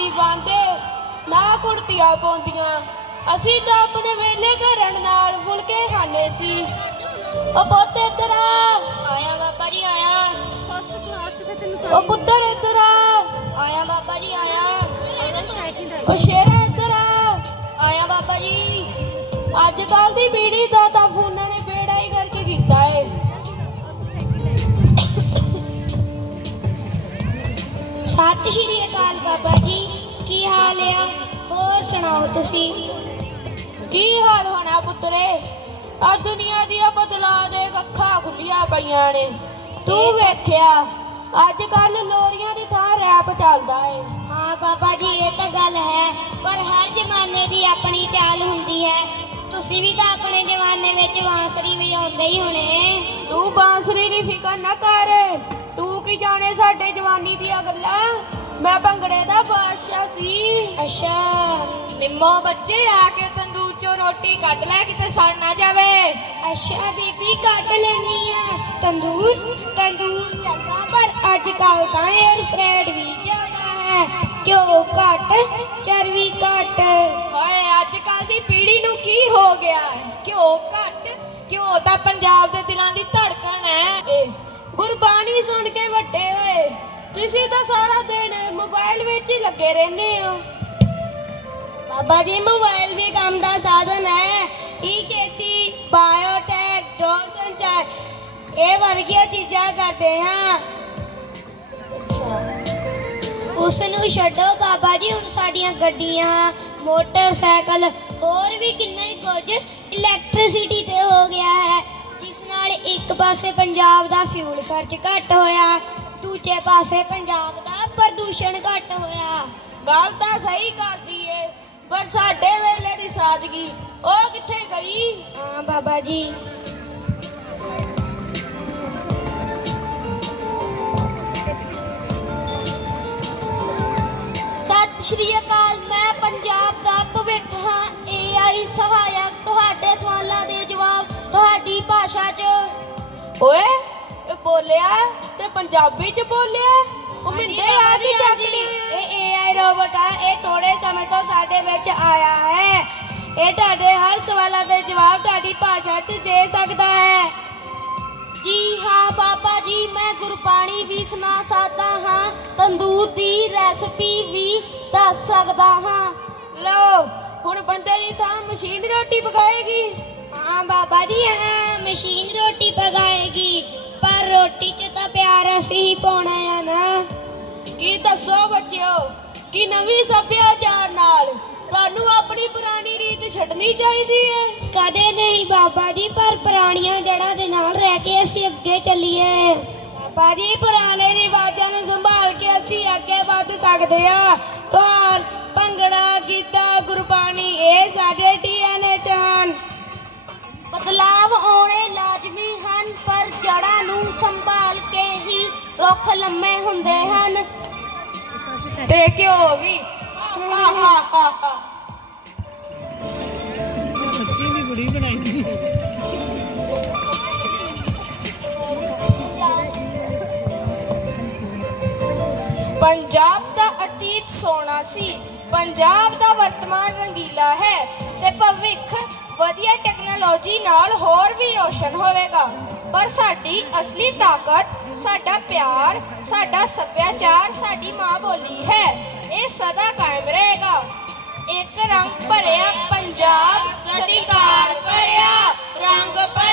ਨਹੀਂ ਪਾਉਂਦੇ ਨਾ ਕੁੜਤੀਆਂ ਪਾਉਂਦੀਆਂ। ਅਸੀਂ ਤਾਂ ਆਪਣੇ ਵੇਲੇ ਘਰਨ ਨਾਲ ਫੁਲਕੇ ਖਾਣੇ ਸੀ। ਉਹ ਪੁੱਤ ਇੱਧਰ ਆ। ਆਇਆ ਬਾਬਾ ਜੀ ਆਇਆ। ਉਹ ਪੁੱਤਰ ਇੱਧਰ ਆ। ਆਇਆ ਬਾਬਾ ਜੀ ਆਇਆ। ਉਹ ਸ਼ੇਰਾ ਇੱਧਰ ਆ। ਆਇਆ ਬਾਬਾ ਜੀ। ਅੱਜ ਕੱਲ ਦੀ ਪੀੜ੍ਹੀ ਦਾ ਤਾਂ ਫੋਨਾਂ ਨੇ ਬੇੜਾ ਹੀ ਕਰਕੇ ਕੀਤਾ ਏ। ਸਤਿ ਸ਼੍ਰੀ ਅਕਾਲ ਬਾਬਾ ਜੀ। ਕੀ ਹਾਲ ਆ? ਹੋਰ ਸੁਣਾਓ ਤੁਸੀਂ? ਕੀ ਹਾਲ ਹੋਣਾ ਪੁੱਤਰੇ? ਆ ਦੁਨੀਆ ਦੀਆਂ ਬਦਲਾ ਦੇ ਅੱਖਾਂ ਖੁੱਲੀਆਂ ਪਈਆਂ ਨੇ। ਤੂੰ ਵੇਖਿਆ ਅੱਜ ਕੱਲ ਲੋਰੀਆਂ ਦੀ ਥਾਂ ਰੈਪ ਚੱਲਦਾ ਏ। ਹਾਂ ਬਾਬਾ ਜੀ ਇਹ ਤਾਂ ਗੱਲ ਹੈ ਪਰ ਹਰ ਜ਼ਮਾਨੇ ਦੀ ਆਪਣੀ ਚਾਲ ਹੁੰਦੀ ਹੈ। ਤੁਸੀਂ ਵੀ ਤਾਂ ਆਪਣੇ ਜ਼ਮਾਨੇ ਵਿੱਚ ਬਾਂਸਰੀ ਵਜਾਉਂਦੇ ਹੀ ਹੋਣੇ। ਤੂੰ ਬਾਂਸਰੀ ਦੀ ਫਿਕਰ ਨਾ ਕਰ। ਤੂੰ ਕੀ ਜਾਣੇ ਸਾਡੇ ਜਵਾਨੀ ਦੀਆਂ ਗੱਲਾਂ। ਮੈਂ ਭੰਗੜੇ ਦਾ ਬਾਦਸ਼ਾਹ ਸੀ। ਅੱਛਾ ਨਿੰਮੋ ਬੱਚੇ ਆ ਕੇ ਤੰਦੂਰ ਚੋਂ ਰੋਟੀ ਕੱਢ ਲੈ ਕਿਤੇ ਸੜ ਨਾ ਜਾਵੇ। ਅੱਛਾ ਬੀਬੀ ਕੱਟ ਲੈਣੀ ਆ। ਤੰਦੂਰ ਤੰਦੂਰ ਚੰਗਾ ਪਰ ਅੱਜ ਕੱਲ ਤਾਂ 에ਅਰ ਫਰੈਡ ਵੀ ਜ਼ਿਆਦਾ ਹੈ। ਘਿਓ ਘੱਟ ਚਰਬੀ ਘੱਟ। ਹਾਏ ਅੱਜ ਕੱਲ ਦੀ ਪੀੜ੍ਹੀ ਨੂੰ ਕੀ ਹੋ ਗਿਆ? ਘਿਓ ਘੱਟ ਘਿਓ ਤਾਂ ਪੰਜਾਬ ਦੇ ਦਿਲਾਂ ਦੀ ਗੁਰਬਾਣੀ ਸੁਣ ਕੇ ਵੱਡੇ ਹੋਏ। ਤੁਸੀਂ ਤਾਂ ਸਾਰਾ ਦਿਨ ਮੋਬਾਈਲ ਵਿੱਚ ਹੀ ਲੱਗੇ ਰਹਿੰਦੇ ਹੋ। ਬਾਬਾ ਜੀ, ਮੋਬਾਈਲ ਵੀ ਕੰਮ ਦਾ ਸਾਧਨ ਹੈ। ਈ ਖੇਤੀ ਬਾਇਓਟੈਕ ਡਰੋਨ ਸੰਚਾਰ ਇਹ ਵਰਗੀਆਂ ਚੀਜ਼ਾਂ ਕਰਦੇ ਹਾਂ। ਉਸ ਨੂੰ ਛੱਡੋ ਬਾਬਾ ਜੀ, ਹੁਣ ਸਾਡੀਆਂ ਗੱਡੀਆਂ, ਮੋਟਰਸਾਈਕਲ, ਹੋਰ ਵੀ ਕਿੰਨਾ ਹੀ ਕੁਝ ਇਲੈਕਟ੍ਰਿਸਿਟੀ ਤੇ ਹੋ ਗਿਆ ਹੈ। ਪਾਸੇ ਪੰਜਾਬ ਦਾ ਫਿਊਲ ਖਰਚ ਘੱਟ ਹੋਇਆ ਦੂਜੇ ਪਾਸੇ ਪੰਜਾਬ ਦਾ ਪ੍ਰਦੂਸ਼ਣ ਘੱਟ ਹੋਇਆ। ਗੱਲ ਤਾਂ ਸਹੀ ਕਰਦੀ ਏ ਪਰ ਸਾਡੇ ਵੇਲੇ ਦੀ ਸਾਦਗੀ ਉਹ ਕਿੱਥੇ ਗਈ? ਹਾਂ ਬਾਬਾ ਜੀ ਓਏ ਇਹ ਬੋਲਿਆ ਤੇ ਪੰਜਾਬੀ 'ਚ ਬੋਲਿਆ? ਉਹ ਮਿੰਦੇ ਆ ਦੀ ਚੱਕਣੀ ਇਹ AI ਰੋਬੋਟ ਆ ਇਹ ਥੋੜੇ ਸਮੇਂ ਤੋਂ ਸਾਡੇ ਵਿੱਚ ਆਇਆ ਹੈ। ਇਹ ਤੁਹਾਡੇ ਹਰ ਸਵਾਲਾਂ ਦੇ ਜਵਾਬ ਤੁਹਾਡੀ ਭਾਸ਼ਾ 'ਚ ਦੇ ਸਕਦਾ ਹੈ। ਜੀ ਹਾਂ ਬਾਬਾ ਜੀ ਮੈਂ ਗੁਰਬਾਣੀ ਵੀ ਸੁਣਾ ਸਕਦਾ ਹਾਂ ਤੰਦੂਰ ਦੀ ਰੈਸਪੀ ਵੀ ਦੱਸ ਸਕਦਾ ਹਾਂ। ਲਓ ਹੁਣ ਬੰਦੇ ਦੀ ਥਾਂ ਮਸ਼ੀਨ ਰੋਟੀ ਪਕਾਏਗੀ। ਹਾਂ ਬਾਬਾ ਜੀ ਹਾਂ ਮਸ਼ੀਨ ਰੋਟੀ ਪਕਾਏਗੀ ਪਰ ਰੋਟੀ 'ਚ ਤਾਂ ਪਿਆਰ ਅਸੀਂ ਹੀ ਪਾਉਣਾ ਆ ਨਾ। ਕੀ ਦੱਸੋ ਬੱਚਿਓ ਕਿ ਨਵੀਂ ਸੱਭਿਆਚਾਰ ਨਾਲ ਸਾਨੂੰ ਆਪਣੀ ਪੁਰਾਣੀ ਰੀਤ ਛੱਡਣੀ ਚਾਹੀਦੀ ਹੈ ਕਦੇ ਨਹੀਂ ਬਾਬਾ ਜੀ ਪਰ ਪੁਰਾਣੀਆਂ ਜੜ੍ਹਾਂ ਦੇ ਨਾਲ ਰਹਿ ਕੇ ਅਸੀਂ ਅੱਗੇ ਚੱਲੀਏ। ਬਾਬਾ ਜੀ ਪੁਰਾਣੇ ਰਿਵਾਜਾਂ ਨੂੰ ਸੰਭਾਲ ਕੇ ਅਸੀਂ ਅੱਗੇ ਵੱਧ ਸਕਦੇ ਹਾਂ ਪਰ ਭੰਗੜਾ ਗੀਤਾ ਗੁਰਬਾਣੀ ਇਹ ਸਾਡੇ ਰੁੱਖ ਲੰਮੇ ਹੁੰਦੇ ਹਨ। ਤੇ ਕਿਉਂ ਵੀ? ਬੜੀ ਬਣਾਈ ਪੰਜਾਬ ਦਾ ਅਤੀਤ ਸੋਹਣਾ ਸੀ। ਪੰਜਾਬ ਦਾ ਵਰਤਮਾਨ ਰੰਗੀਲਾ ਹੈ ਤੇ ਭਵਿੱਖ ਵਧੀਆ ਟੈਕਨੋਲੋਜੀ ਨਾਲ ਹੋਰ ਵੀ ਰੋਸ਼ਨ ਹੋਵੇਗਾ। ਪਰ ਸਾਡੀ ਅਸਲੀ ਤਾਕਤ, ਸਾਡਾ ਪਿਆਰ, ਸਾਡਾ ਸੱਭਿਆਚਾਰ, ਸਾਡੀ ਮਾਂ ਬੋਲੀ ਹੈ। ਇਹ ਸਦਾ ਕਾਇਮ ਰਹੇਗਾ। ਇੱਕ ਰੰਗ ਭਰਿਆ ਪੰਜਾਬ, ਸਤਿਕਾਰ ਭਰਿਆ। ਰੰਗ ਭਰਿਆ